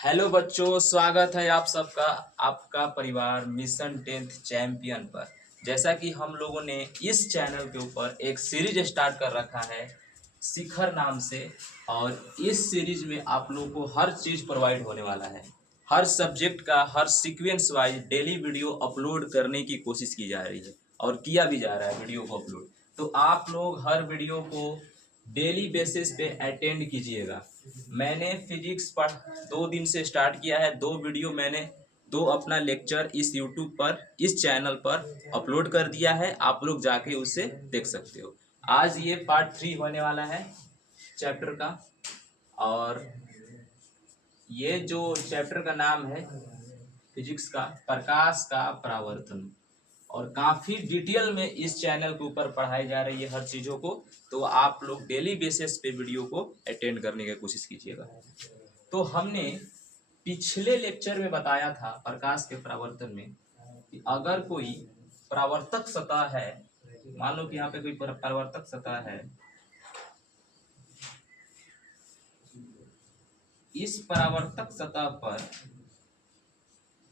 Hello बच्चों, स्वागत है आप सबका आपका परिवार मिशन 10th चैंपियन पर। जैसा कि हम लोगों ने इस चैनल के ऊपर एक सीरीज स्टार्ट कर रखा है शिखर नाम से, और इस सीरीज में आप लोगों को हर चीज़ प्रोवाइड होने वाला है। हर सब्जेक्ट का हर sequence wise daily video upload करने की कोशिश की जा रही है और किया भी जा रहा है वीडियो को अपलोड। तो आप लोग हर वीडियो को डेली बेसिस पे अटेंड कीजिएगा। मैंने फिजिक्स पढ़ 2 दिन से स्टार्ट किया है। 2 वीडियो मैंने 2 अपना लेक्चर इस यूट्यूब पर इस चैनल पर अपलोड कर दिया है, आप लोग जाके उसे देख सकते हो। आज ये पार्ट 3 होने वाला है चैप्टर का, और ये जो चैप्टर का नाम है फिजिक्स का प्रकाश का परावर्तन, और काफ़ी डिटेल में इस चैनल के ऊपर पढ़ाई जा रही है हर चीज़ों को। तो आप लोग डेली बेसिस पे वीडियो को अटेंड करने की कोशिश कीजिएगा। तो हमने पिछले लेक्चर में बताया था प्रकाश के परावर्तन में कि अगर कोई परावर्तक सतह है, मान लो कि यहाँ पे कोई परावर्तक सतह है, इस परावर्तक सतह पर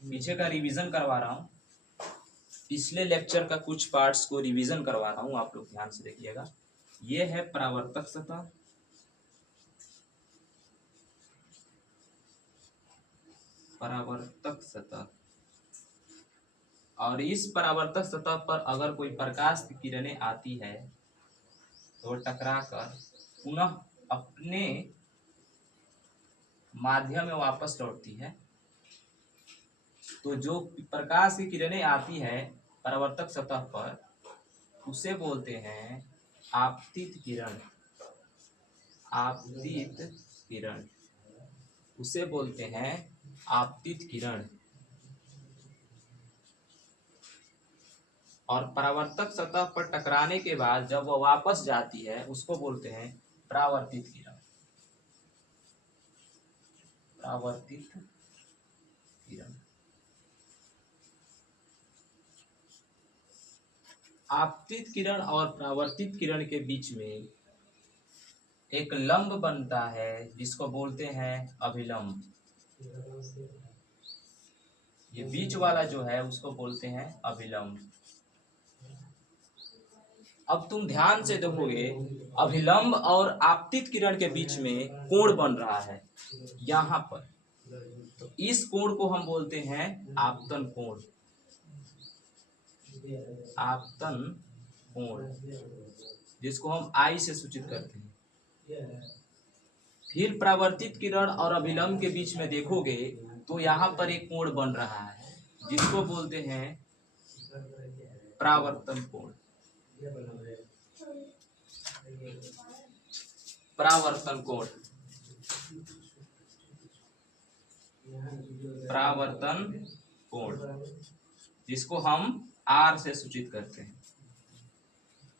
पीछे का रिवीजन करवा रहा हूँ, पिछले लेक्चर का कुछ पार्ट्स को रिवीजन करवा रहा हूँ, आप लोग ध्यान से देखिएगा। ये है परावर्तक सतह, परावर्तक सतह, और इस परावर्तक सतह पर अगर कोई प्रकाश की किरणें आती है तो टकराकर पुनः अपने माध्यम में वापस लौटती है। तो जो प्रकाश की किरणें आती है परावर्तक सतह पर, उसे बोलते हैं आपतित किरण। आपतित किरण, उसे बोलते हैं आपतित किरण। और परावर्तक सतह पर टकराने के बाद जब वह वापस जाती है उसको बोलते हैं परावर्तित किरण। परावर्तित किरण। आपतित किरण और परावर्तित किरण के बीच में एक लंब बनता है जिसको बोलते हैं अभिलंब। ये बीच वाला जो है उसको बोलते हैं अभिलंब। अब तुम ध्यान से देखोगे, अभिलंब और आपतित किरण के बीच में कोण बन रहा है यहाँ पर। तो इस कोण को हम बोलते हैं आपतन कोण। आपतन कोण, जिसको हम आई से सूचित करते हैं। फिर परावर्तित किरण और अभिलंब के बीच में देखोगे तो यहाँ पर एक कोण बन रहा है जिसको बोलते हैं परावर्तन कोण। परावर्तन कोण, परावर्तन कोण, जिसको हम आर से सूचित करते हैं।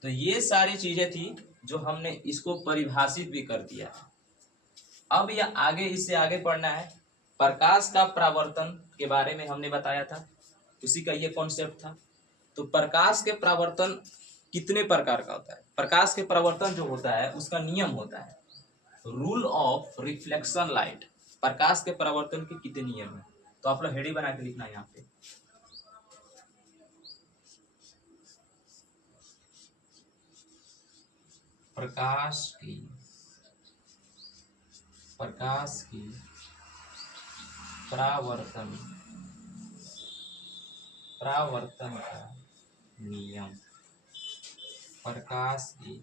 तो ये सारी चीजें थी जो हमने इसको परिभाषित भी कर दिया। अब यह आगे, इससे आगे पढ़ना है। प्रकाश का परावर्तन के बारे में हमने बताया था, उसी का ये कॉन्सेप्ट था। तो प्रकाश के परावर्तन कितने प्रकार का होता है? प्रकाश के परावर्तन जो होता है उसका नियम होता है रूल ऑफ रिफ्लेक्शन लाइट। प्रकाश के परावर्तन के कितने नियम है? तो आप लोग हेडिंग बना के लिखना है यहाँ पे। प्रकाश की परावर्तन का नियम। प्रकाश की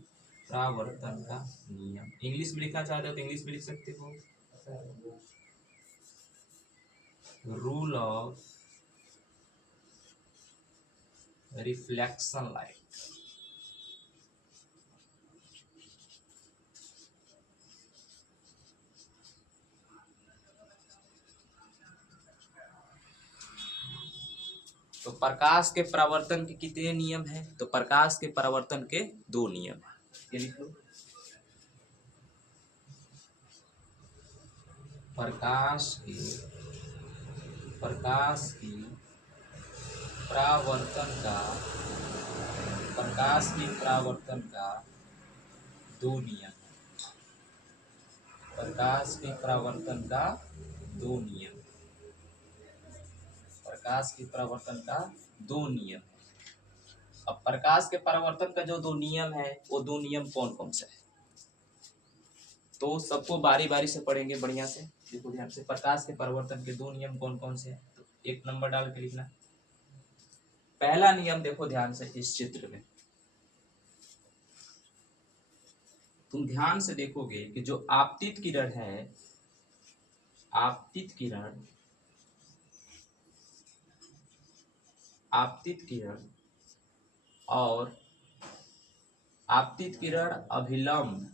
परावर्तन का नियम। इंग्लिश में लिखना चाहते हो तो इंग्लिश में लिख सकते हो, रूल ऑफ रिफ्लेक्शन लाइट। तो प्रकाश के परावर्तन के कितने नियम हैं? तो प्रकाश के परावर्तन के 2 नियम हैं। ये लिख लो, प्रकाश की परावर्तन का 2 नियम। प्रकाश के परावर्तन का दो नियम, प्रकाश के परावर्तन का दो नियम है। अब प्रकाश के परावर्तन का जो दो नियम है वो दो नियम कौन कौन से है, तो सबको बारी बारी से पढ़ेंगे बढ़िया से। देखो ध्यान से, प्रकाश के परावर्तन के दो नियम कौन कौन से हैं, तो एक नंबर डाल के लिखना। पहला नियम देखो ध्यान से इस चित्र में, तुम ध्यान से देखोगे कि जो आपतित किरण है, आपतित किरण, आपतित किरण और आपतित किरण, अभिलंब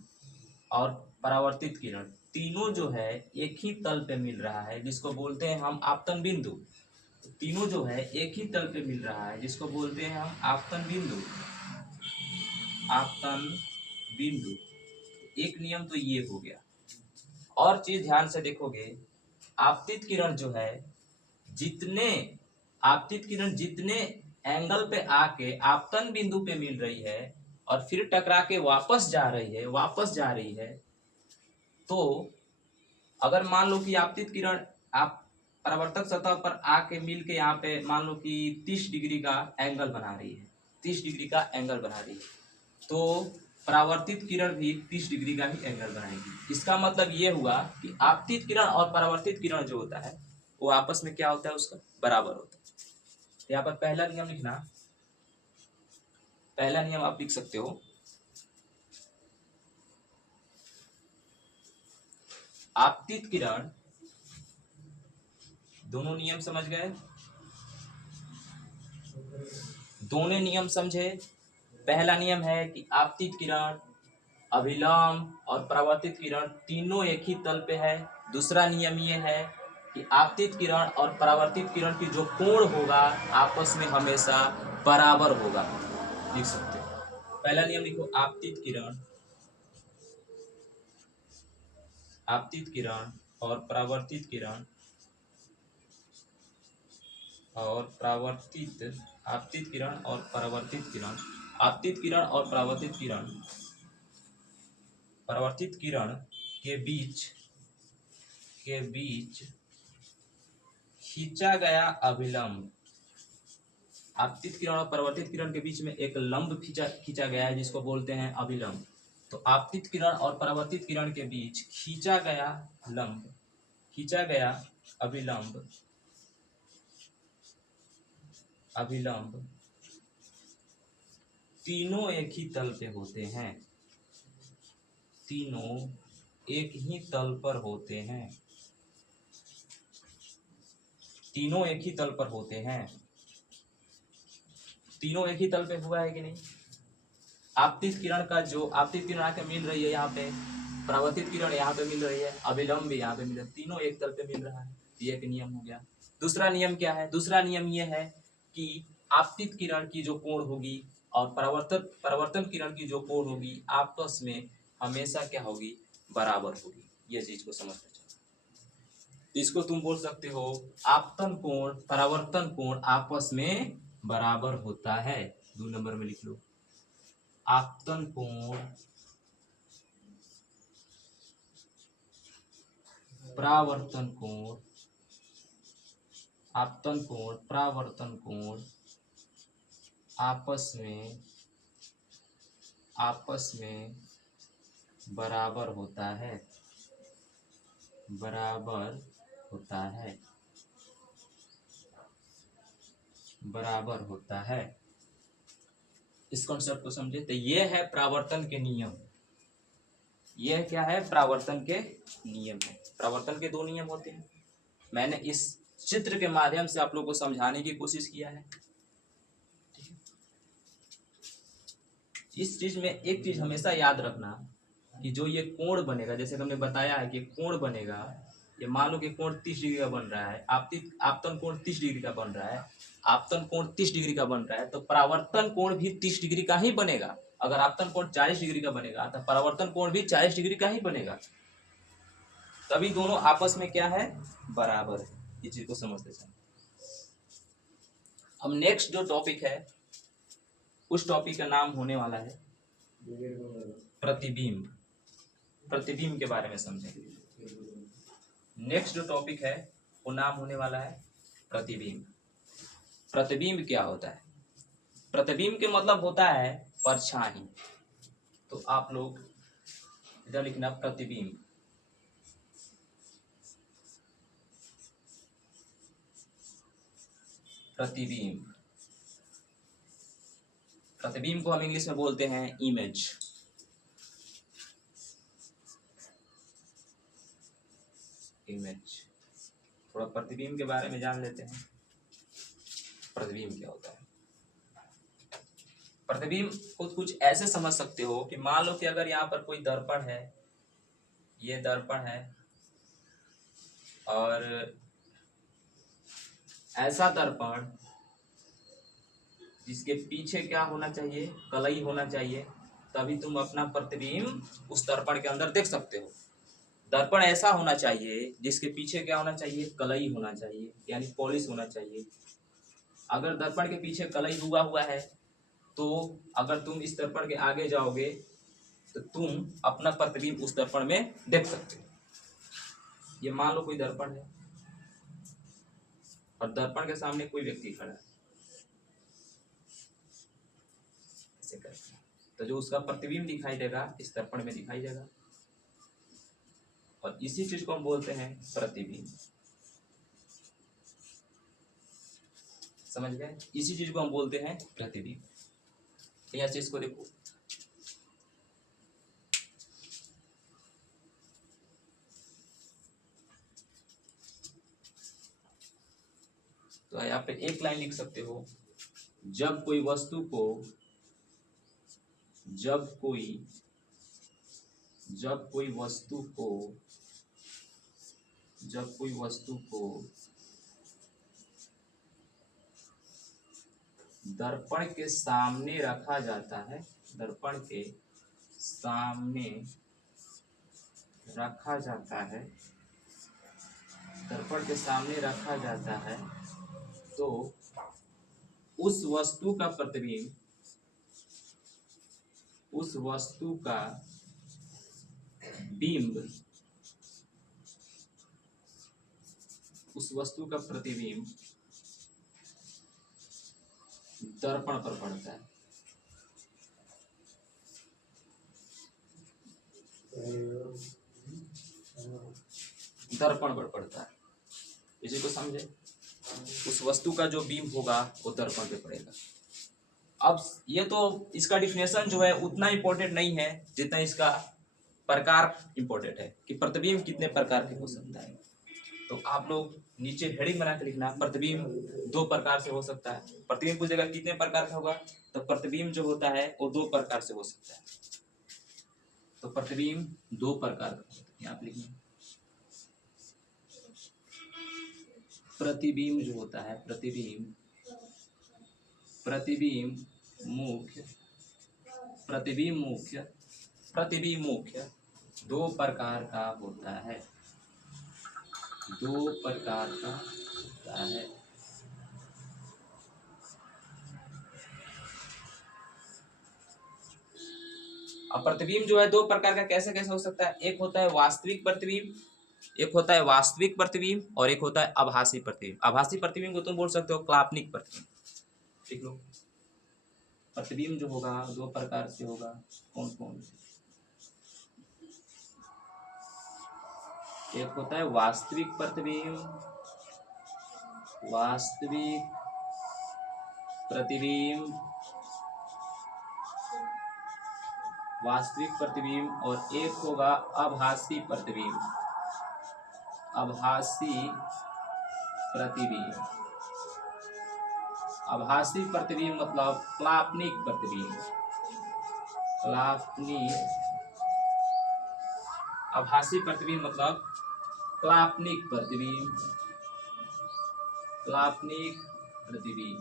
और परावर्तित किरण, तीनों जो है एक ही तल पे मिल रहा है जिसको बोलते हैं हम आपतन बिंदु। तीनों जो है एक ही तल पे मिल रहा है जिसको बोलते हैं हम आपतन बिंदु, आपतन बिंदु। एक नियम तो ये हो गया। और चीज ध्यान से देखोगे, आपतित किरण जो है, जितने आपतित किरण जितने एंगल पे आके आपतन बिंदु पे मिल रही है और फिर टकरा के वापस जा रही है, तो अगर मान लो कि आपतित किरण आप परावर्तक सतह पर आके मिल के यहाँ पे मान लो कि 30 डिग्री का एंगल बना रही है, 30 डिग्री का एंगल बना रही है, तो परावर्तित किरण भी 30 डिग्री का ही एंगल बनाएगी। इसका मतलब ये हुआ कि आपतित किरण और परावर्तित किरण जो होता है वो आपस में क्या होता है, उसका बराबर होता है। यहाँ पर पहला नियम लिखना, पहला नियम आप लिख सकते हो, आपतित किरण, दोनों नियम समझ गए, दोनों नियम समझे। पहला नियम है कि आपतित किरण, अभिलंब और परावर्तित किरण तीनों एक ही तल पे है। दूसरा नियम ये है कि आपतित किरण और परावर्तित किरण की जो कोण होगा आपस में हमेशा बराबर होगा। लिख सकते हो, पहला नियम लिखो, आपतित किरण, आपतित किरण और परावर्तित किरण और परावर्तित, आपतित किरण और परावर्तित किरण, आपतित किरण और परावर्तित किरण, परावर्तित किरण के बीच खींचा गया अभिलंब, आपतित किरण और परावर्तित किरण के बीच में एक लंब खींचा गया है जिसको बोलते हैं अभिलंब। तो आपतित किरण और परावर्तित किरण के बीच खींचा गया लंब, खींचा गया अभिलंब, अभिलंब तीनों एक ही तल पे होते हैं, तीनों एक ही तल पर होते हैं, तीनों एक ही तल पर होते हैं। तीनों एक ही तल पे हुआ है कि नहीं। आपतित किरण का जो आपतित किरण आके मिल रही है यहाँ पे, परावर्तित किरण यहाँ पे मिल रही है, अभिलंब भी यहाँ पे मिल रहा है, तीनों एक तल पे मिल रहा है। ये एक नियम हो गया। दूसरा नियम क्या है, दूसरा नियम ये है कि आपतित किरण की जो कोण होगी और परावर्तन किरण की जो कोण होगी आपस में हमेशा क्या होगी, बराबर होगी। ये चीज को समझना चाहिए। इसको तुम बोल सकते हो आपतन कोण परावर्तन कोण आपस में बराबर होता है। 2 नंबर में लिख लो, आपतन कोण परावर्तन कोण, आपतन कोण परावर्तन कोण आपस में बराबर होता है, बराबर होता है, बराबर होता है। इस कॉन्सेप्ट को समझे। तो ये है परावर्तन के नियम। यह क्या है, परावर्तन के नियम है। परावर्तन के 2 नियम होते हैं। मैंने इस चित्र के माध्यम से आप लोग को समझाने की कोशिश किया है। इस चीज में एक चीज हमेशा याद रखना कि जो ये कोण बनेगा, जैसे हमने बताया है कि कोण बनेगा, ये मान लो कि कोण 30 डिग्री का बन रहा है, आपतन कोण 30 डिग्री का बन रहा है, आपतन कोण 30 डिग्री का बन रहा है, तो परावर्तन कोण भी 30 डिग्री का ही बनेगा। अगर आपतन कोण 40 डिग्री का बनेगा तो परावर्तन कोण भी 40 डिग्री का ही बनेगा। तभी दोनों आपस में क्या है, बराबर है। ये चीज को समझते चलें। अब नेक्स्ट जो टॉपिक है उस टॉपिक का नाम होने वाला है प्रतिबिंब। प्रतिबिंब के बारे में समझेंगे। नेक्स्ट जो टॉपिक है वो नाम होने वाला है प्रतिबिंब। प्रतिबिंब क्या होता है? प्रतिबिंब के मतलब होता है परछाई। तो आप लोग इधर लिखना प्रतिबिंब। प्रतिबिंब, प्रतिबिंब को हम इंग्लिश में बोलते हैं इमेज। इमेज। थोड़ा प्रतिबिंब के बारे में जान लेते हैं। प्रतिबिंब क्या होता है? प्रतिबिंब को कुछ ऐसे समझ सकते हो कि मान लो कि अगर यहाँ पर कोई दर्पण है, ये दर्पण है, और ऐसा दर्पण जिसके पीछे क्या होना चाहिए, कलई होना चाहिए, तभी तुम अपना प्रतिबिंब उस दर्पण के अंदर देख सकते हो। दर्पण ऐसा होना चाहिए जिसके पीछे क्या होना चाहिए, कलई होना चाहिए, यानी पॉलिश होना चाहिए। अगर दर्पण के पीछे कलई हुआ हुआ है तो अगर तुम इस दर्पण के आगे जाओगे तो तुम अपना प्रतिबिंब उस दर्पण में देख सकते हो। ये मान लो कोई दर्पण है और दर्पण के सामने कोई व्यक्ति खड़ा है, ऐसे करके, तो जो उसका प्रतिबिंब दिखाई देगा इस दर्पण में दिखाई देगा, और इसी चीज को हम बोलते हैं प्रतिबिंब। समझ गए? इसी चीज को हम बोलते हैं प्रतिबिंब। यहाँ चीज को देखो, तो यहाँ पे एक लाइन लिख सकते हो, जब कोई वस्तु को जब कोई वस्तु को जब कोई वस्तु को दर्पण के सामने रखा जाता है, दर्पण के सामने रखा जाता है, दर्पण के सामने रखा जाता है, तो उस वस्तु का प्रतिबिंब, उस वस्तु का बिंब, उस वस्तु का प्रतिबिंब दर्पण पर पड़ता है। दर्पण पर पड़ता है, इसी को समझे। उस वस्तु का जो बिंब होगा वो दर्पण पे पड़ेगा। अब ये तो इसका डिफिनेशन जो है उतना इम्पोर्टेंट नहीं है जितना इसका प्रकार इम्पोर्टेंट है कि प्रतिबिंब कितने प्रकार के हो सकता है। तो आप लोग नीचे हेडिंग बना के लिखना, प्रतिबिंब दो प्रकार से हो सकता है। प्रतिबिंब पूछेगा कितने प्रकार का होगा, तो प्रतिबिंब जो होता है वो दो प्रकार से हो सकता है। तो प्रतिबिंब दो प्रकार का, यहाँ पे लिखिए। प्रतिबिंब जो होता है, प्रतिबिंब मुख्य, प्रतिबिंब मुख्य दो प्रकार का होता है, दो प्रकार का होता है। अब प्रतिबिंब जो है दो प्रकार का कैसे कैसे हो सकता है, एक होता है वास्तविक प्रतिबिंब, एक होता है वास्तविक प्रतिबिंब, और एक होता है आभासी प्रतिबिंब। आभासी प्रतिबिंब को तुम बोल सकते हो काल्पनिक प्रतिबिंब। ठीक लो, प्रतिबिंब जो होगा दो प्रकार से होगा। कौन कौन से? एक होता है वास्तविक प्रतिबिंब, वास्तविक प्रतिबिंब, वास्तविक प्रतिबिंब, और एक होगा आभासी प्रतिबिंब, आभासी प्रतिबिंब। आभासी प्रतिबिंब मतलब काल्पनिक प्रतिबिंब, काल्पनिक। आभासी प्रतिबिंब मतलब काल्पनिक प्रतिबिंब, काल्पनिक प्रतिबिंब।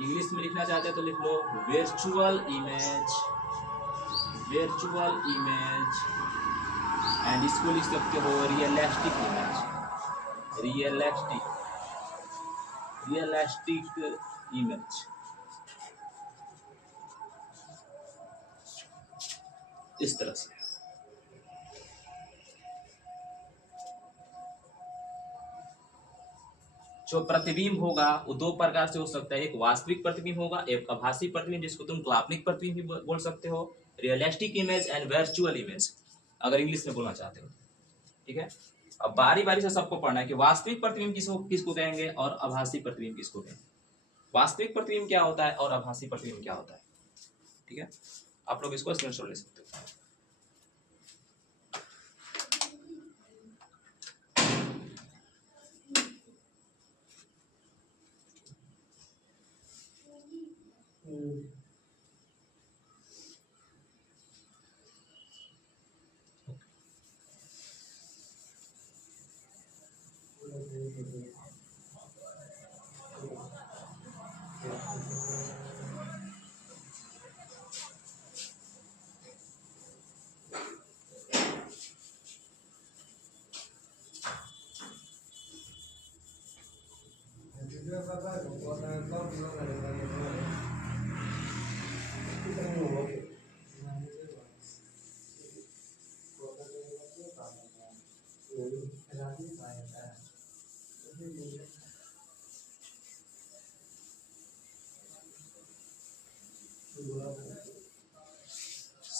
इंग्लिश में लिखना चाहते हैं तो लिख लो virtual image, virtual image, and इसको लिख सकते हो realistic image, realistic, realistic image. इस तरह से जो प्रतिबिंब होगा वो दो प्रकार से हो सकता है, एक वास्तविक प्रतिबिंब होगा, एक आभासी प्रतिबिंब जिसको तुम काल्पनिक प्रतिबिंब भी बोल सकते हो, realistic image and virtual image अगर इंग्लिश में बोलना चाहते हो। ठीक है, अब बारी बारी से सबको पढ़ना है कि वास्तविक प्रतिबिंब किसको किसको कहेंगे और आभासी प्रतिबिंब किसको कहेंगे, वास्तविक प्रतिबिंब क्या होता है और आभासी प्रतिबिंब क्या होता है। ठीक है, आप लोग इसको स्क्रीनशॉट ले सकते हो।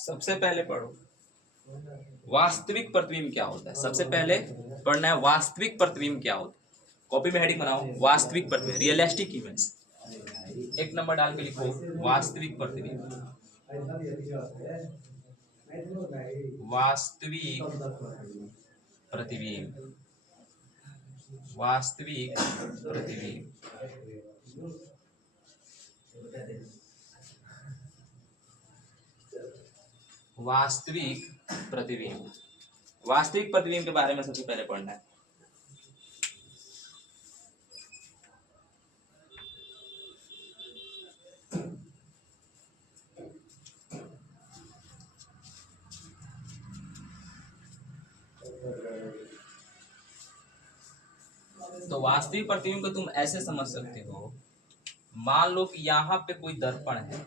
सबसे पहले पढ़ो वास्तविक प्रतिबिंब क्या होता है। सबसे पहले पढ़ना है वास्तविक प्रतिबिंब क्या होता है। कॉपी में हेडिंग बनाओ वास्तविक प्रतिबिंब, रियलिस्टिक इमेज, एक नंबर डाल के लिखो वास्तविक प्रतिबिंब, वास्तविक प्रतिबिंब, वास्तविक प्रतिबिंब। वास्तविक प्रतिबिंब, वास्तविक प्रतिबिंब के बारे में सबसे पहले पढ़ना है। तो वास्तविक प्रतिबिंब को तुम ऐसे समझ सकते हो, मान लो कि यहाँ पे कोई दर्पण है,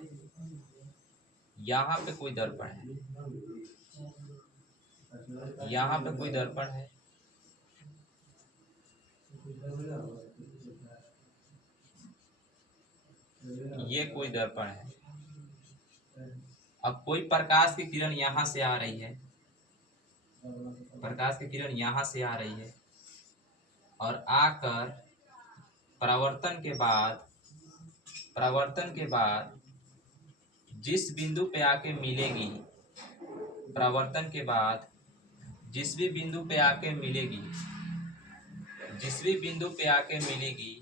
यहाँ पे कोई दर्पण है, यहाँ पे कोई दर्पण है, ये कोई दर्पण है। अब कोई प्रकाश की किरण यहाँ से आ रही है, प्रकाश की किरण यहाँ से आ रही है और आकर परावर्तन के बाद जिस बिंदु पे आके मिलेगी, परावर्तन के बाद जिस भी बिंदु पे आके मिलेगी, जिस भी बिंदु पे आके मिलेगी,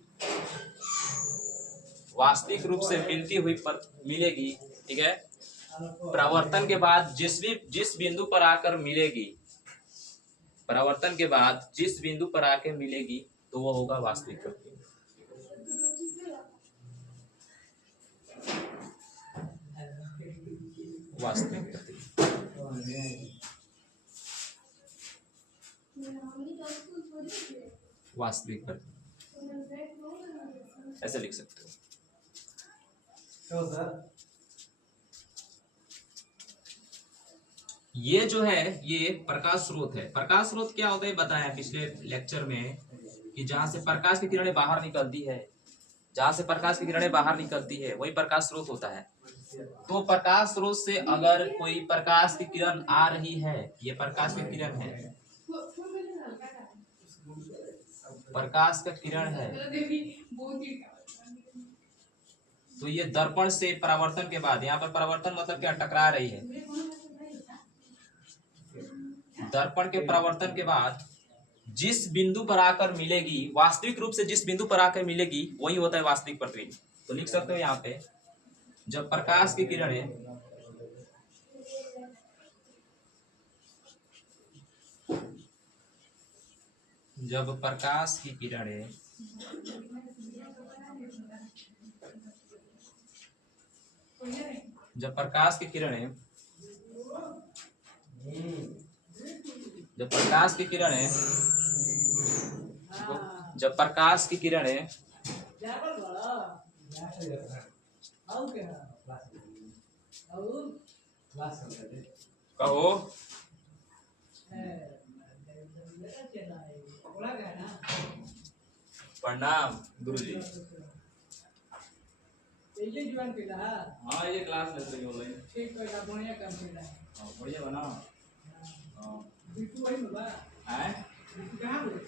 वास्तविक रूप से मिलती हुई पर मिलेगी। ठीक है, परावर्तन के बाद जिस बिंदु पर आकर मिलेगी, परावर्तन के बाद जिस बिंदु पर आके मिलेगी तो वो होगा वास्तविक प्रतिबिंब। वास्तविक प्रतिबिंब, वास्तविक प्रतिबिंब ऐसे लिख सकते हो। ये जो है ये प्रकाश स्रोत है। प्रकाश स्रोत क्या होता है बताया पिछले लेक्चर में कि जहां से प्रकाश की किरणें बाहर निकलती है, जहां से प्रकाश की किरणें बाहर निकलती है वही प्रकाश स्रोत होता है। तो प्रकाश स्रोत से अगर कोई प्रकाश की किरण आ रही है, ये प्रकाश की किरण है, प्रकाश का किरण है, तो ये दर्पण से परावर्तन के बाद, यहाँ पर परावर्तन मतलब क्या, टकरा रही है, दर्पण के परावर्तन के बाद जिस बिंदु पर आकर मिलेगी, वास्तविक रूप से जिस बिंदु पर आकर मिलेगी वही होता है वास्तविक प्रतिबिंब। तो लिख सकते हो यहाँ पे जब प्रकाश की किरणें जब प्रकाश की किरणें जब प्रकाश की किरणें जब प्रकाश की किरणें जब प्रकाश की किरणें कहो प्रणाम गुरुजी। ये जीवन के रहा हाँ ये क्लास ले रही ऑनलाइन। ठीक है आप बढ़िया काम कर रहा है। हां बढ़िया बना। हां बिल्कुल वही बाबा हैं बिल्कुल कहां बोले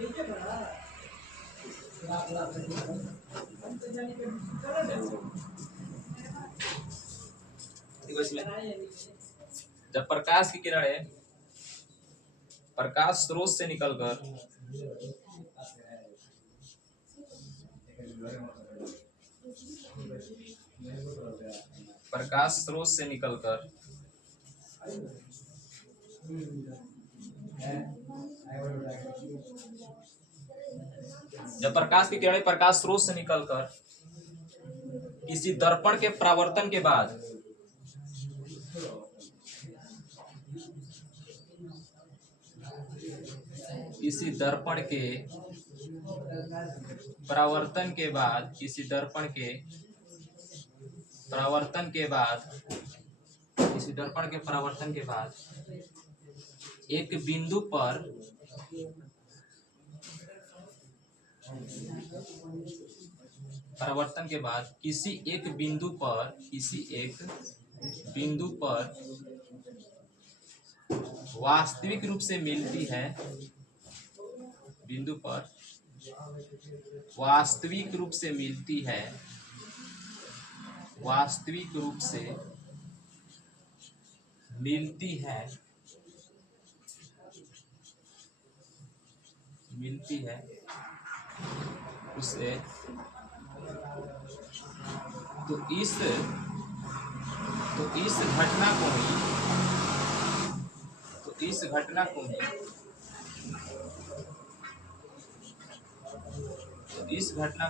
ये के बड़ा हम तो जाने के कर दे देखो इसमें जब प्रकाश की किरणें प्रकाश स्रोत से निकलकर प्रकाश स्रोत से निकलकर जब प्रकाश की किरणें प्रकाश स्रोत से निकलकर किसी दर्पण के परावर्तन के बाद किसी दर्पण के परावर्तन के बाद किसी दर्पण के परावर्तन के बाद किसी दर्पण के परावर्तन के बाद एक बिंदु पर परावर्तन के बाद किसी एक बिंदु पर वास्तविक रूप से मिलती है बिंदु पर वास्तविक रूप से मिलती है वास्तविक रूप से मिलती है उसे तो इस घटना को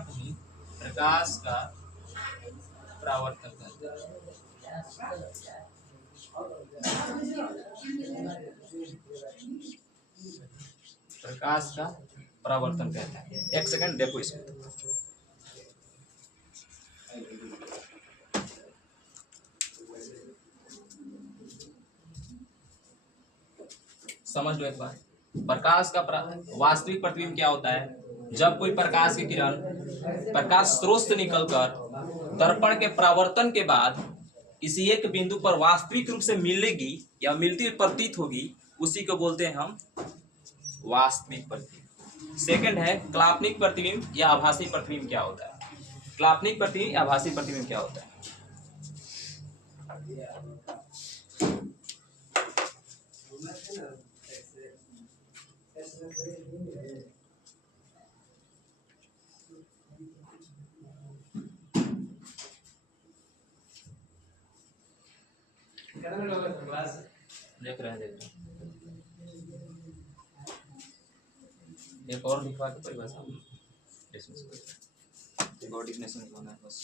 ही प्रकाश का परावर्तन कहते हैं। प्रकाश का परावर्तन कहते हैं। एक सेकंड देखो इसमें समझ लो एक बार। प्रकाश का वास्तविक प्रतिबिंब क्या होता है? जब कोई प्रकाश की किरण प्रकाश स्रोत से निकलकर दर्पण के परावर्तन के बाद किसी एक बिंदु पर वास्तविक रूप से मिलेगी या मिलती प्रतीत होगी, उसी को बोलते हैं हम वास्तविक प्रतिबिंब। सेकंड है काल्पनिक प्रतिबिंब या आभासी प्रतिबिंब क्या होता है? काल्पनिक प्रतिबिंब या आभासी प्रतिबिंब क्या होता है? देख रहे हैं एक और लिखवा के परिभाषा एक और डिफिनेशन लिखवाना है बस।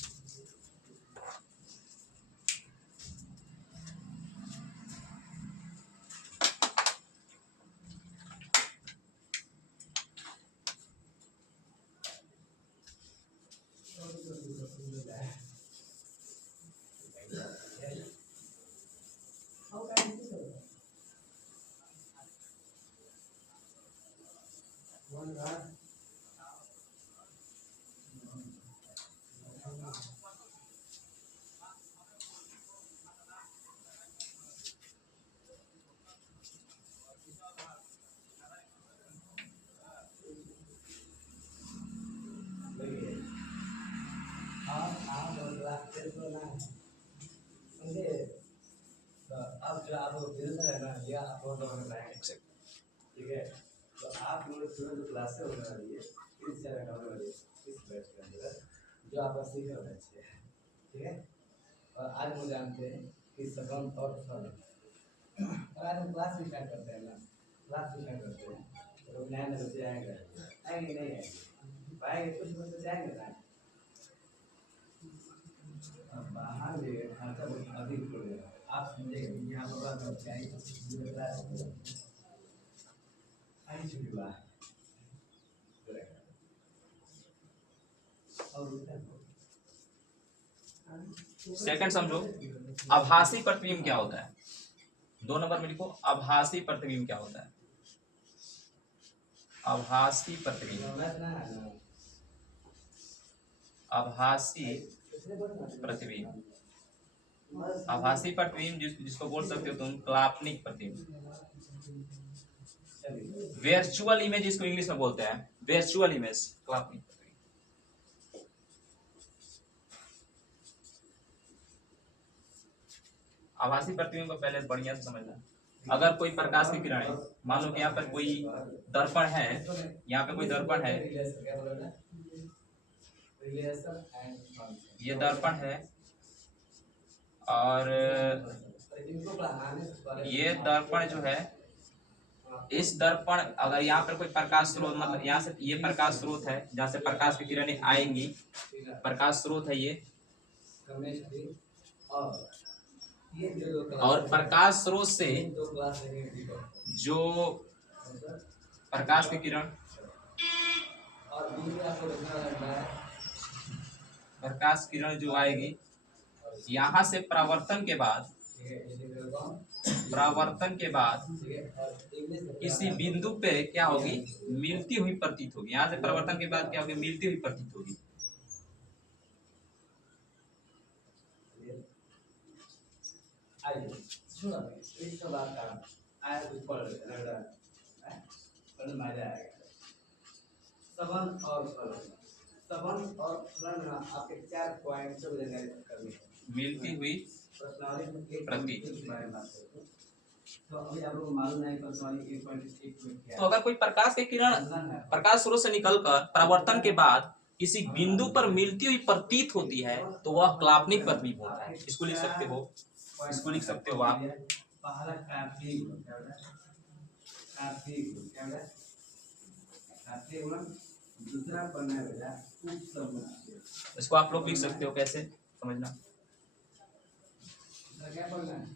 अब जो आप है ना या आप ठीक है, तो आप लोग जो क्लासेस होने वाली है इस जगह का होने वाली है इस बैच के अंदर जो आप सीख रहे हैं, ठीक है। और आज हम जानते हैं कि सबम और सरल, और आज हम क्लास भी स्टार्ट करते हैं ना, क्लास भी स्टार्ट करते हैं तो नए नए बच्चे आएंगे नहीं आएंगे पाएंगे, कुछ बच्चे आएंगे ना बाहर भी खर्चा बहुत अधिक पड़ेगा। आप समझेंगे यहाँ पर क्या आई छुट्टी बात सेकंड समझो, आभासी प्रतिबिंब क्या होता है? 2 नंबर में लिखो आभासी प्रतिबिंब क्या होता है? आभासी प्रतिबिंब, आभासी प्रतिबिंब, आभासी प्रतिबिंब जिसको बोल सकते हो तुम काल्पनिक प्रतिबिंब, वर्चुअल इमेज इसको इंग्लिश में बोलते हैं, वर्चुअल इमेज, काल्पनिक प्रतिबिंब। आभासी प्रतिबिंब को पहले बढ़िया से समझना। अगर कोई प्रकाश की किरणें, मान लो कि यहाँ पर कोई दर्पण है, यहाँ पे कोई दर्पण है, ये दर्पण है और ये दर्पण जो है, इस दर्पण अगर यहाँ पर कोई प्रकाश स्रोत, मतलब यहाँ से ये प्रकाश स्रोत है जहाँ से प्रकाश की किरणें आएंगी, प्रकाश स्रोत है ये, और प्रकाश स्रोत से जो प्रकाश की किरण, प्रकाश किरण जो आएगी यहाँ से परावर्तन के बाद, परावर्तन के बाद किसी बिंदु पे क्या होगी, मिलती हुई प्रतीत होगी। यहाँ से परावर्तन के बाद क्या होगी, मिलती हुई प्रतीत होगी। आपके 4 पॉइंट मिलती हुई प्रतीत। तो अभी आप लोग मालूम है पर्सनली 1.1 में क्या, तो अगर कोई प्रकाश की किरण प्रकाश स्रोत से निकलकर परावर्तन के बाद किसी बिंदु पर मिलती हुई प्रतीत होती है तो वह काल्पनिक प्रतिबिंब होता है। इसको लिख सकते हो, इसको लिख सकते हो आप। पहला काल्पनिक क्या होता है, काल्पनिक क्या होता है, काल्पनिक गुण। दूसरा पढ़ना है बेटा उपसमुच्चय। इसको आप लोग लिख सकते हो, कैसे समझना। क्या पढ़ना है,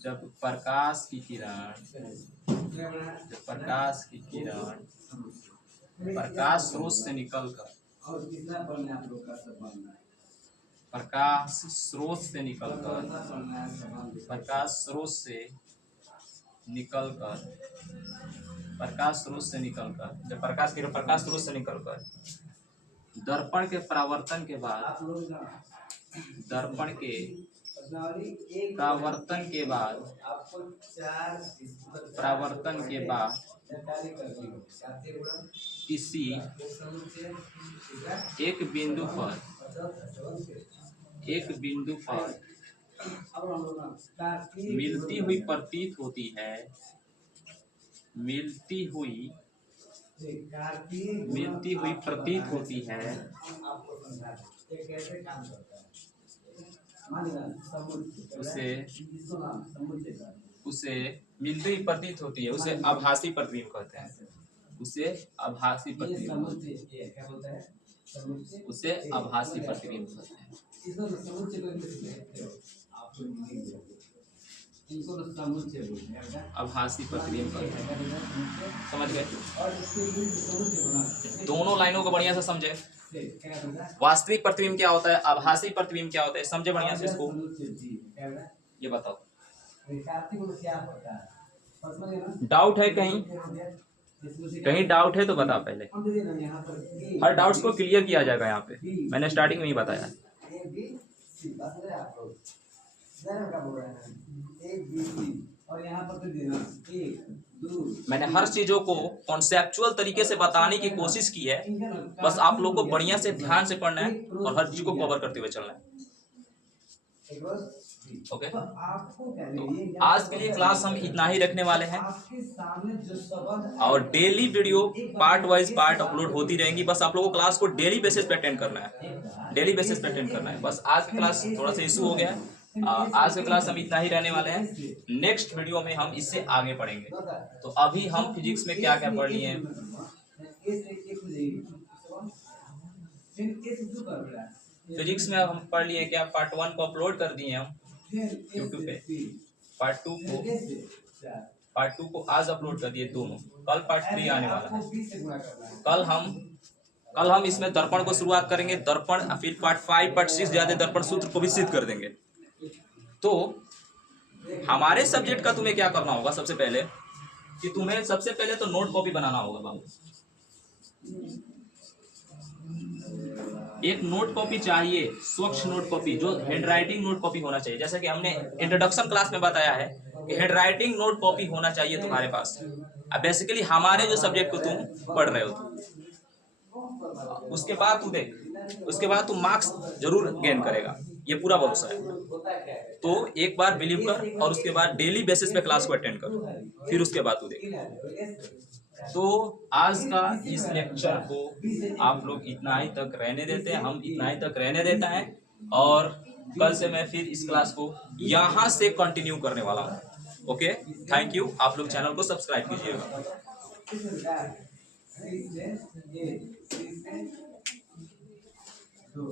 जब प्रकाश की किरण, प्रकाश की किरण प्रकाश स्रोत से निकलकर, और कितना पढ़ना है आप लोग का संबंध, प्रकाश स्रोत से निकलकर, प्रकाश स्रोत से निकलकर, प्रकाश स्रोत से निकलकर, जब प्रकाश किरण प्रकाश स्रोत से निकलकर दर्पण के परावर्तन के बाद, दर्पण के परावर्तन के बाद, आपको 4 परावर्तन के बाद किसी एक बिंदु पर, एक बिंदु पर मिलती हुई प्रतीत होती है, मिलती हुई प्रतीत होती है, उसे मिलती हुई प्रतीत होती है, उसे आभासी प्रतिबिंब कहते हैं, उसे आभासी प्रतिबिंब, उसे आभासी प्रतिबिंब कहते हैं। आभासी प्रतिबिंब कहते हैं, समझ गए। दोनों लाइनों को बढ़िया से समझे। वास्तविक प्रतिबिंब क्या होता है, आभासी प्रतिबिंब क्या होता है, समझे बढ़िया से इसको। ये बताओ, डाउट है कहीं, कहीं डाउट है तो बता पहले। हर डाउट्स को क्लियर किया जाएगा यहाँ पे, मैंने स्टार्टिंग में ही बताया। और यहाँ पर देना 1 2, मैंने हर चीजों को कॉन्सेप्चुअल तरीके से बताने की कोशिश की है, बस आप लोग को बढ़िया से ध्यान से पढ़ना है और हर चीज को कवर करते हुए चलना है। ओके, तो आज के लिए क्लास हम इतना ही रखने वाले हैं, और daily video part wise part upload होती रहेंगी। बस आप लोगों को क्लास को डेली बेसिस पे अटेंड करना है, डेली बेसिस पे अटेंड करना है। बस आज की क्लास थोड़ा सा इशू हो गया है, आज की क्लास हम इतना ही रहने वाले हैं। नेक्स्ट वीडियो में हम इससे आगे पढ़ेंगे। तो अभी हम फिजिक्स में क्या क्या पढ़ लिए हैं, फिजिक्स में अब हम पढ़ लिए क्या, पार्ट 1 को अपलोड कर दिए हम यूट्यूब पे, पार्ट 2 को आज अपलोड कर दिए दोनों। कल पार्ट 3 आने वाला है। कल हम इसमें दर्पण को शुरुआत करेंगे, दर्पण, फिर पार्ट 5 पार्ट 6 जाते दर्पण सूत्र को भी सिद्ध कर देंगे। तो हमारे सब्जेक्ट का तुम्हें क्या करना होगा, सबसे पहले कि तुम्हें सबसे पहले तो नोट कॉपी बनाना होगा बाबू। एक नोट कॉपी चाहिए, स्वच्छ नोट कॉपी, जो हैंडराइटिंग नोट कॉपी होना चाहिए। जैसा कि हमने इंट्रोडक्शन क्लास में बताया है कि हैंडराइटिंग नोट कॉपी होना चाहिए तुम्हारे पास। अब बेसिकली हमारे जो सब्जेक्ट को तुम पढ़ रहे हो, उसके बाद तू देख, उसके बाद तू मार्क्स जरूर गेन करेगा, ये पूरा भरोसा है। तो एक बार बिलीव कर और उसके बाद डेली बेसिस पे क्लास को अटेंड कर, फिर उसके बाद तू देख। तो आज का इस लेक्चर को आप लोग इतना ही तक रहने देते हैं, हम इतना ही तक रहने देता है, और कल से मैं फिर इस क्लास को यहाँ से कंटिन्यू करने वाला हूँ। Okay, thank you. आप लोग चैनल को सब्सक्राइब कीजिएगा। दो,